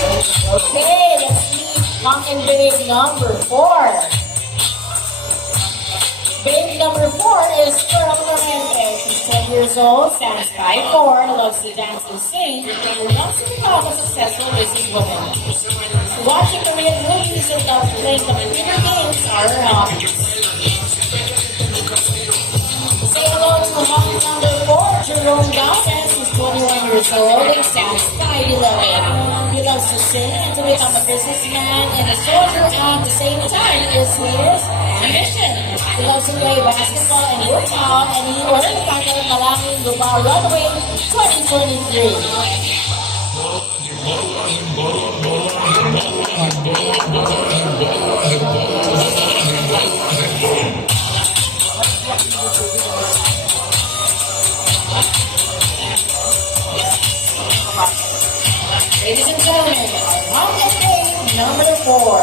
Okay, let's meet mountain babe number 4. Babe number 4 is Sobrang. She's 10 years old, stands 5'4", loves to dance and sing, and wants to become a successful businesswoman. Watching Korean movies and loves playing computer games are her hobbies. Say hello to hobby number 4, Jerome Galvez, who's 21 years old and stands 5'11". He loves to sing and to become a businessman and a soldier at the same time is his ambition. He loves to play basketball and work out, and he will title Malangin Luma Runway 2023. Ladies and gentlemen, our mountain babe number 4.